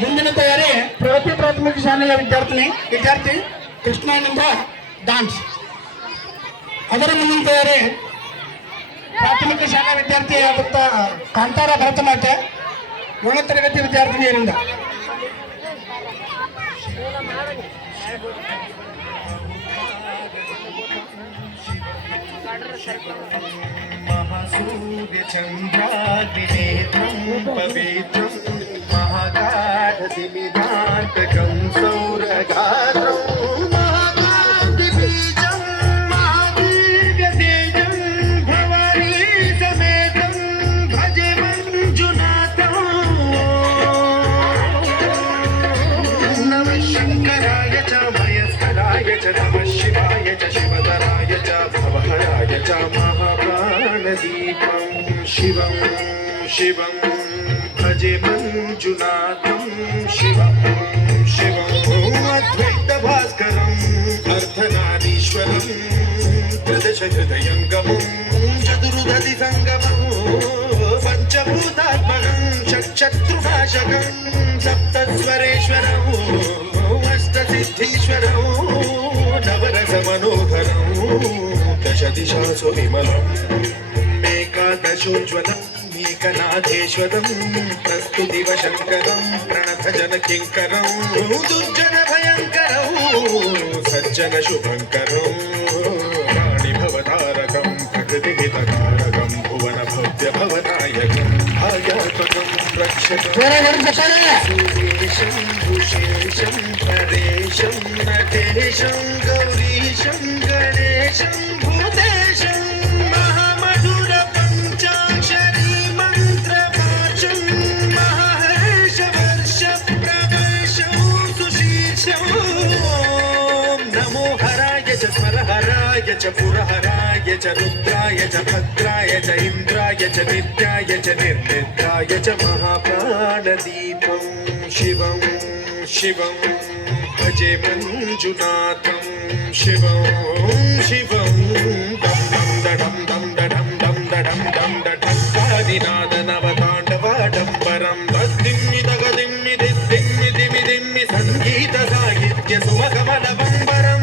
ಮುಂದಿನ ತಯಾರಿ ಪ್ರಗತಿ ಪ್ರಾಥಮಿಕ ಶಾಲೆಯ ವಿದ್ಯಾರ್ಥಿ ಕೃಷ್ಣಾನಂದ ಡಾನ್ಸ್. ಅದರ ಮುಂದಿನ ತಯಾರಿ ಪ್ರಾಥಮಿಕ ಶಾಲಾ ವಿದ್ಯಾರ್ಥಿಯಾದಂಥ ಕಾಂತಾರ ಭರತನಾಟ್ಯ 7ನೇ ತರಗತಿ ವಿದ್ಯಾರ್ಥಿನಿಯರಿಂದ. महासूर्यचन्द्रादिनेत्रं पवित्रं महागाढतिमिदान्तकं सौरगात्रं महाकान्तिबीजं महादीर्घतेजं भवानी समेतं भजे मञ्जुनाथं. नमः शङ्कराय च मयस्कराय च नमः शिवाय च शिवतराय च भवहराय च महाप्राणदीपं शिवं शिवं भजे मञ्जुनाथं. शिवं शिवं अद्वैतभास्करम् अर्धनारीश्वरं त्रिदशहृदयङ्गमं चतुर्दधिसङ्गमं पञ्चभूतात्मकं षट्शत्रुनाशकं सप्तस्वरेश्वरम् अष्टसिद्धीश्वरं नवरसमनोहरं दशदिशासु विमलम् एकादशोज्ज्वलम् एकनाथेश्वरं प्रस्तुतिव शङ्करं प्रणतजनकिङ्करं दुर्जनभयङ्करं सज्जनशुभङ्करं प्राणिभवतारकं प्रकृतिहितकारकं भुवनभव्यभवनायकं भाग्यात्मकं रक्षकं भूषेशं परेशं नटेशं गौरीशं गणेशं भूतेशं स्मरहराय च पुरहराय च रुद्राय च भद्राय च इन्द्राय च नित्याय च निर्निद्राय च महाप्राणदीपं शिवं शिवं भजे मञ्जुनाथं. शिवं शिवं दं दं दडं दं दडं दं दडं दं दडं कादिनादनवताण्डवाडम्बरं दद्दिम्मि दगदिम्मि दिद्दिम्मि दिमि दिम्मि सङ्गीतसाहित्य सुमकमलबम्बरम्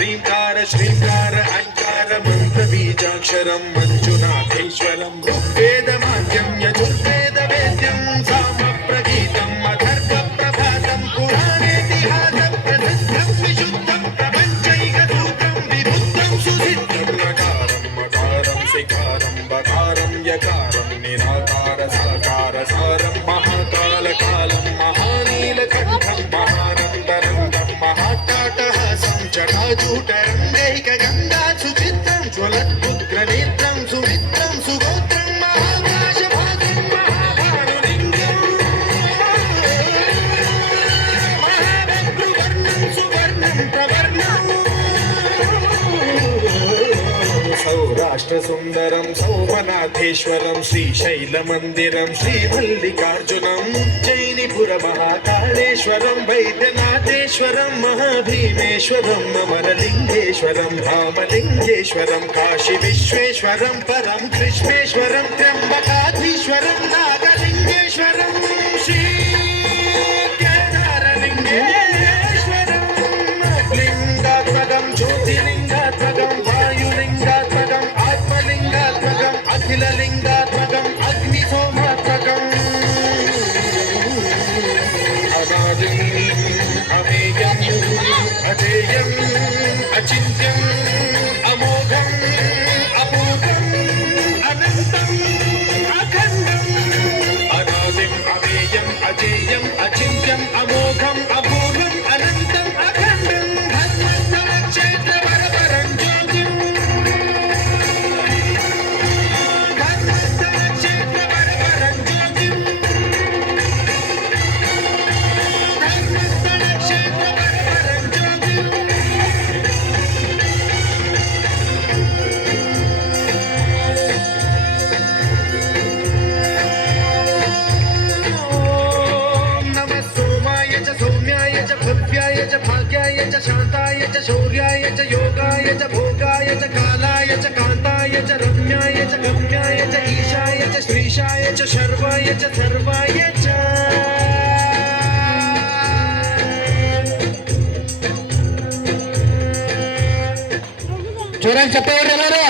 ह्रींकार श्रींकार ऐंकार मन्त्रबीजाक्षरं मञ्जुनाथेश्वरं ऋग्वेदमाद्यं यजुर्वेदवेद्यं सामप्रगीतम् अथर्वप्रभातं पुराणेतिहासप्रसिद्धं विशुद्धं प्रपञ्चैकसूत्रं विबुद्धं सुसिद्धं नकारं मकारं सिकारं बकारं यकारं निराकार साकार सारं महाकालकालं महानीलकण्ठं महानन्दरङ्गं महाट्टाटहासं जटाजूटरङ्गैकगङ्गा सुचित्रं ज्वलद्भुद्रनेत्रं सुमित्रं सुगोत्रं महाकाशभागं महाभानुलिङ्गं महाभद्रुवर्णं सुवर्णं प्रवर्णं सौराष्ट्रसुन्दरं सोमनाथेश्वरं श्रीशैलमन्दिरं श्रीमल्लिकार्जुनं उज्जयिनीपुरमहाकालेश्वरं वैद्यनाथेश्वरं महाभीमेश्वरं अमरलिङ्गेश्वरं रामलिङ्गेश्वरं काशीविश्वेश्वरं परं कृष्णेश्वरं त्र्यम्बकाधीश्वरं नागलिङ्गेश्वरं श्रीकेदारलिङ्गेश्वरं लिङ्गात्मकं ज्योतिलिङ्गात्मकं वायुलिङ्गात्मकं आत्मलिङ्गात्मकं अखिललिङ्गात्मकं अग्निसोमात्मकम् अनादिं अमेयं अजेयं अचिन्त्यं अमोघं अपूर्वं अनन्तं अखण्डं अनादिं अमेयं अजेयं अचिन्त्यं अमोघं अपूर्वं अनन्तं अखण्डं धर्मस्थलक्षेत्रवरवरं ज्योतिं धर्मस्थलक्षेत्रवरवरं ज्योतिं धर्मस्थलक्षेत्रवरवरं ज्योतिं भाग्याय च शान्ताय च शौर्याय च योगाय च भोगाय च कालाय च कान्ताय च रम्याय च गम्याय च ईशाय श्रीशाय च शर्वाय च सर्वाय च जोरात चप्पल ಎಲ್ಲರೂ